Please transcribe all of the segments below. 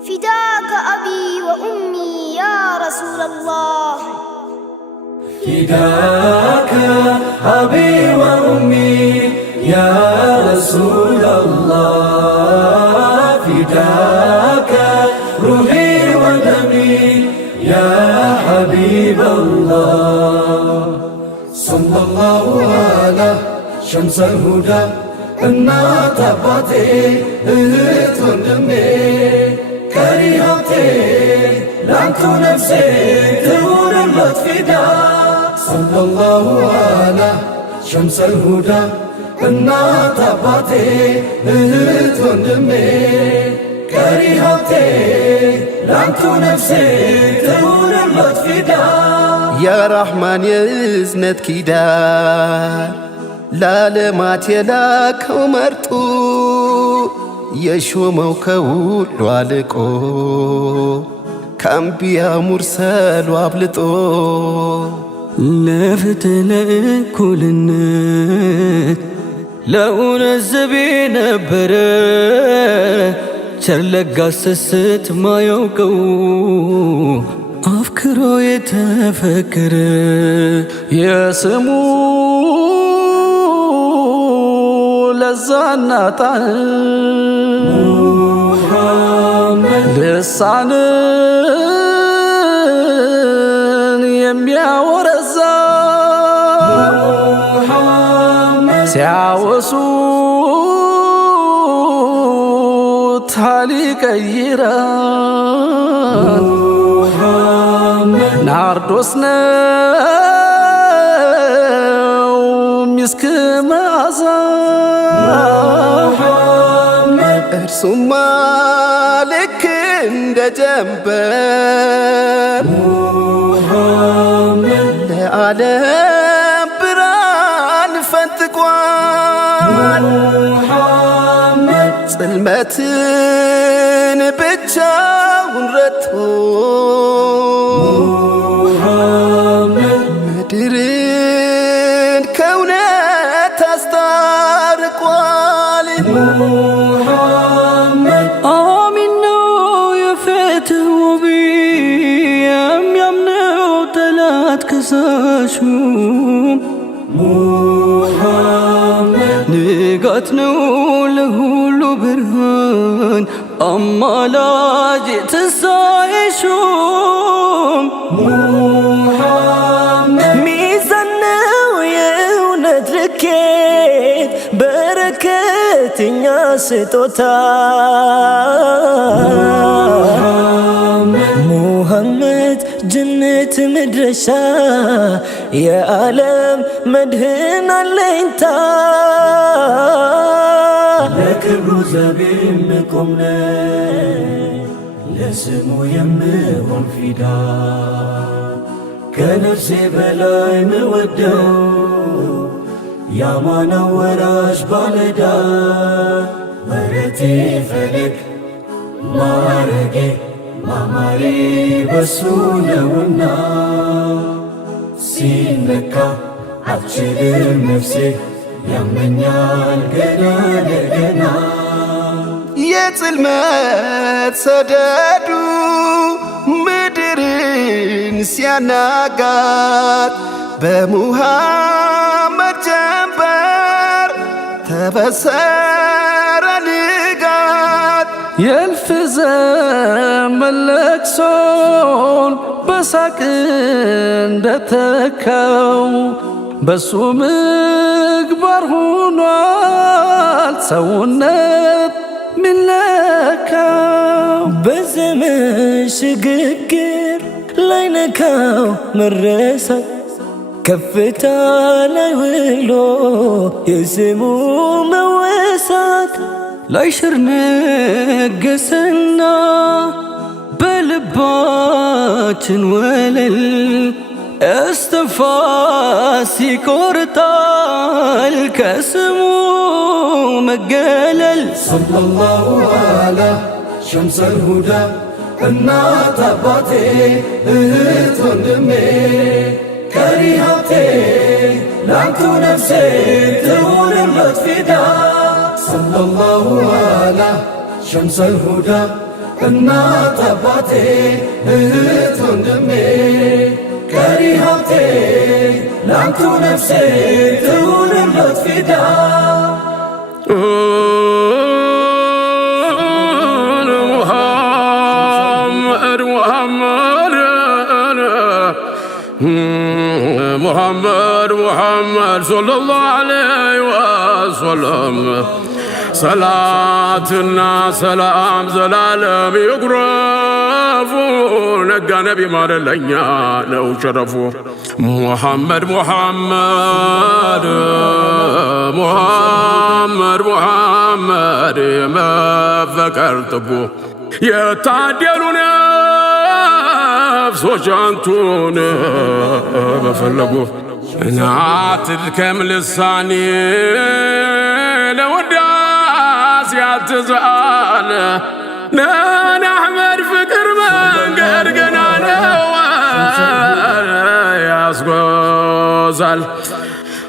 فداك أبي وأمي يا رسول الله. فداك أبي وأمي يا رسول الله. فداك روحي ودمي يا حبيب الله. صلى الله على شمس الهدى እናት አባቴ እህት ወንድሜ ከሪሃቴ ላንቱ ነፍሴ ትሁንለት ፊዳ። ሰለላሁ ዐላ ሸምሰል ሁዳ እናት አባቴ እህት ወንድሜ ከሪሃቴ ላንቱ ነፍሴ ትሁንለት ፊዳ። የረሕማን የእዝነት ኪዳን ለዓለማት የላከው መርጦ የሾመው ከሁሉ አልቆ ከአንቢያ ሙርሰሉ አብልጦ ለፍትህ ለእኩልነት ለእውነት ዘብ ነበረ ቸር ለጋስ ስስት ማያውቀው አፍክሮ የተፈከረ የስሙ ለዛና ጣዕም ልሳንን የሚያወረዛ ሲያወሱት ታሊ ቀይራን ናርዶስ ነው ሚስክ መዓዛ እርሱማ ልክ እንደ ጀንበር ለዓለም ብርሃን ፈንጥቋል። ጽልመትን ብቻውን ረትቶ ምድርን ከእውነት አስታርቋል። አሚን ነው የፍትህ ውቢ የሚያምነው ጠላት ከሳሹ ንጋት ነው ለሁሉ ብርሃን አማላጅ ትንሣኤ ሹም ሚዛን ነው የእውነት ልኬት በረከተኛ ስጦታ ሙሐመድ ጀነት መድረሻ የዓለም መድህን አለኝታ ለክብሩ ዘብ የምቆም ለስሙ የምሆን ፊዳ ከነፍሴ በላይ ምወደው ያማናው ወራሽ ባለዳ ወረቴ ፈለግ ማረጌ ማማሬ በሱ ነውና ሲነካ አልችልም ነፍሴ ያመኛል ገና ለገና። የጽልመት ሰደዱ ምድርን ሲያናጋት በሙሐመድ ጀንበር ተበሰረ ንጋት። የእልፍ ዘመን ለቅሶን በሳቅ እንደተካው በሱ ምግባር ሆኗል ሰውነት ሚለካው። በዘመን ሽግግር ላይ ነካው መረሳት ከፍታ ላይ ውሎ የስሙ መወሳት ላይሽር ነገሰና በልባችን ወለል እስትንፋስ ይቆርጣል ከስሙ መገለል። ሰለላሁ ዐላ ሸምሰል ሁዳ እናት አባቴ እህት ወንድሜ ከሪሃቴ ላንቱ ነፍሴ ትሁንለት ፊዳ። ሰለላሁ ዐላ ሸምሰል ሁዳ እናት አባቴ እህት ወንድሜ ቀሪ ሀብቴ ላንቱ ነፍሴ ትሁንለት ፊዳ محمد صلى الله عليه وسلم صلاتنا سلام زلالم يقرفو نقى نبي مار لنيا لو شرفو محمد محمد محمد محمد ما فكرت بو يتعدلنا نفسوش انتون بفلقو نعاتلكم لساني لوداس يعتزال نحمد فكر من قرقنا ياسقوزال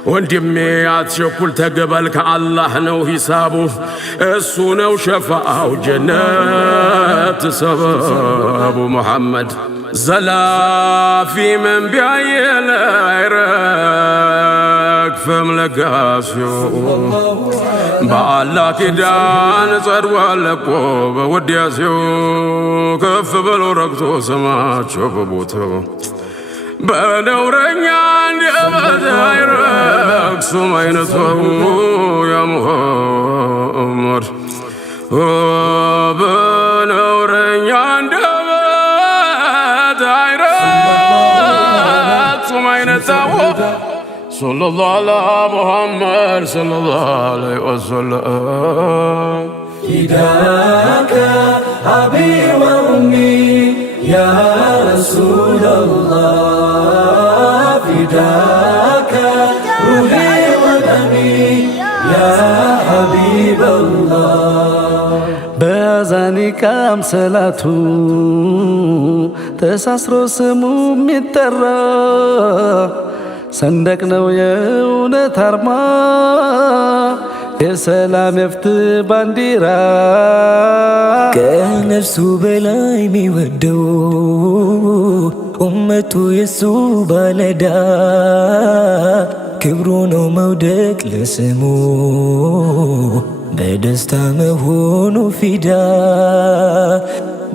وندمي عتشكل تقبل كالله نو حسابه السنة وشفاء وجنات سبب محمد زلا في من بعيل عراق فملقاسيو بالله كدان صدوى لقو بودياسيو كف بلو رقصو سما شوف بوتو بنورنيا عندي أبدا يرقص مينته يا محمد بنورنيا عندي أبدا يرقص مينته صلى الله على محمد صلى الله عليه وسلم فداك أبي وأمي يا رسول الله فداك روحي ودمي يا حبيب الله بازاني كام صلاتو تساسرو سمو مترا صندق نو يونت هرما የሰላም የፍት ባንዲራ ከነፍሱ በላይ የሚወደው ኡመቱ የሱ ባለዳ ክብሩ ነው መውደቅ ለስሙ በደስታ መሆኑ ፊዳ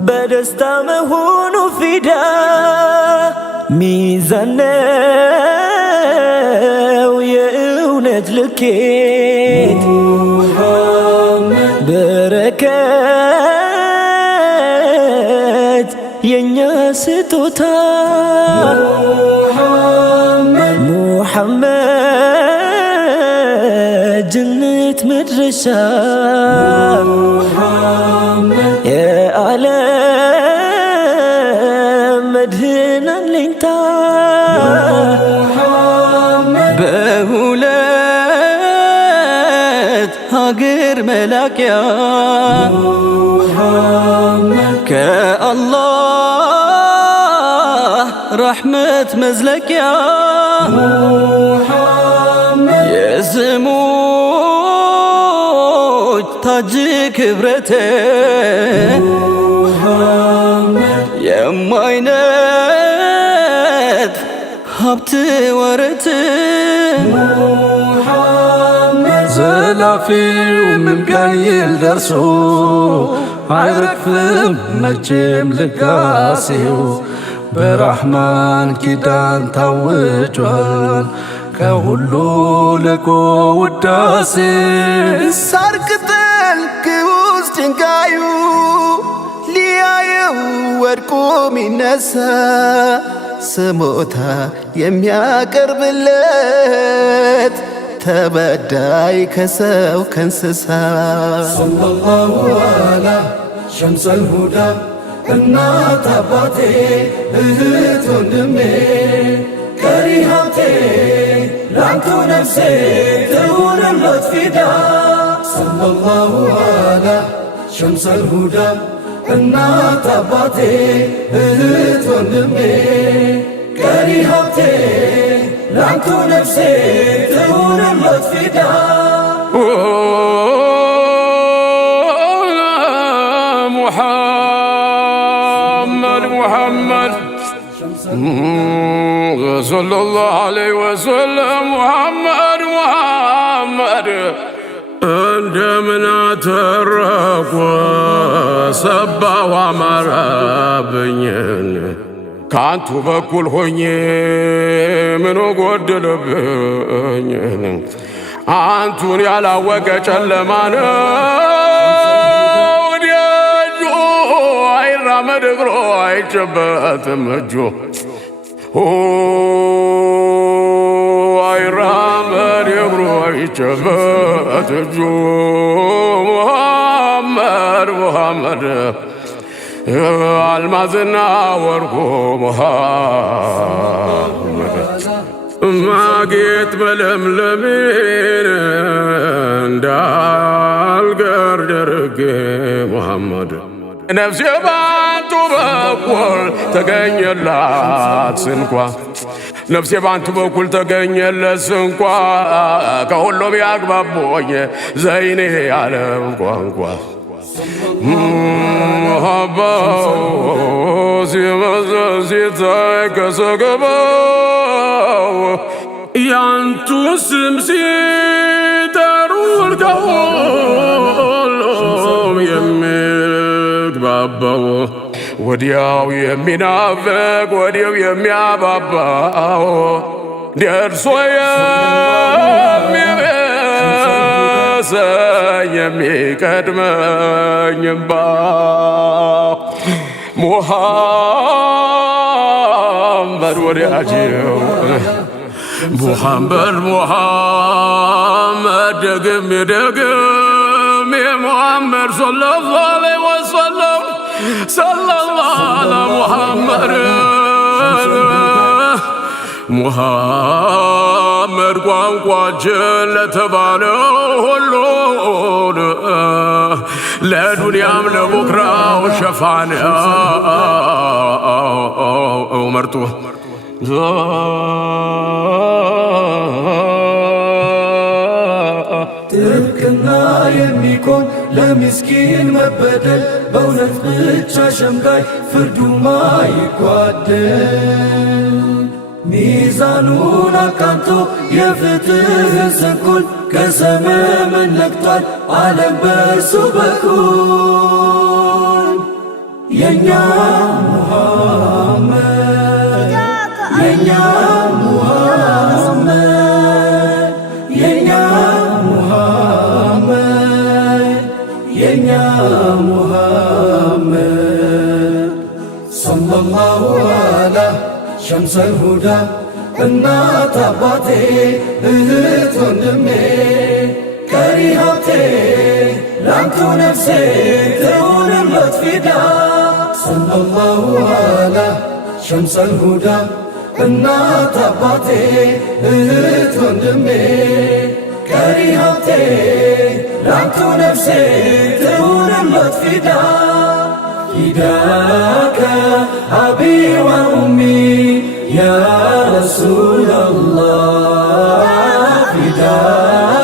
በደስታ መሆኑ ፊዳ ሚዛን ነው የእውነት ልኬት በረከት የኛ ስጦታ ሙሐመድ ጀነት መድረሻ የዓለም መድህን አለኝታ በሁለት ሀገር መላኪያ ከአላህ ረሕመት መዝለቂያ የስሞች ታጅ ክብረት የማይነት ሀብት ወረት ዘላፊው ምንጋይል ደርሶ አይረግፍም መቼም ልጋሴው በራህማን ኪዳን ታውጇል ከሁሉ ልቆ ውዳሴ ሳር ቅጠል ከውስጥ ድንጋዩ ሊያየው ወድቆ ሚነሳ ስሞታ የሚያቀርብለት ተበዳይ ከሰው ከእንስሳ ሰለላሁ ዐላ ሸምሰል ሁዳ እናት አባቴ እህት ወንድሜ ቀሪ ሀብቴ ላንቱ ነፍሴ ትሁንለት ፊዳ ሰለላሁ ዐላ ሸምሰል ሁዳ እናት አባቴ እህት ወንድሜ ቀሪ ሀብቴ ላንቱ ነፍሴ ትሁንለት ፊዳ محمد محمد محمد صلى الله عليه وسلم محمد محمد عندما ترقوا سبا ومرابين كانتو بكل هوني منو قدلبين አንቱን ያላወቀ ጨለማን ወዲያጁ አይራመድ እግሮ አይጨበጥም እጁ አይራመድ እግሮ አይጨበጥ እጁ ሙሐመድ ሙሐመድ አልማዝና ወርቁ ሙሐመድ ማጌጥ መለምለሜን እንዳልገር ደርጌ ሙሐመድ ነፍሴ ባንቱ በኩል ተገኘላት ስንኳ ነፍሴ ባንቱ በኩል ተገኘለት ስንኳ ከሁሉም ያግባቦኝ ዘይኔ ያለም ቋንቋ ሙሐባው ሲመዘን ሲታይ ከሰገባው ያንቱ ስም ሲጠሩን ከሁሉም የሚግባባው ወዲያው የሚናፍቅ ወዲያው የሚያባባው ደርሶ የሚበሰኝ የሚቀድመኝ እምባ ሙሐመድ ወዳጄው ሙሐመድ ሙሐመድ ደግሜ ደግሜ ሙሐመድ ሰለላሁ ዐለይሂ ወሰለም ሰለላሁ ዐላ ሙሐመድ ሙሐመድ ቋንቋችን ለተባለው ሁሉ ለዱንያም ለቡክራው ሸፋን መርጦ ጥብቅና የሚቆም ለምስኪን መበደል በእውነት ብቻ ሸምጋይ ፍርዱ ማይጓደል ሚዛኑን አቃንቶ የፍትህን ስንቁን ከሰመመን ነቅቷል ዓለም በእርሱ በኩል የኛ ሙሐመድ የኛ ሙሐመድ የኛ ሙሐመድ የኛ ሙሐመድ ሰለላሁ ዐላ ሸምሰል ሁዳ እናት አባቴ እህት ወንድሜ ቀሪ ሀብቴ ላንቱ ነፍሴ ትሁንለት ፊዳ ሰለላሁ ዐላ ሸምሰል ሁዳ እናት አባቴ እህት ወንድሜ ቀሪ ሀብቴ ላንቱ ነፍሴ ትሁንለት ፊዳ فداك أبي وأمي يا رسول الله فداك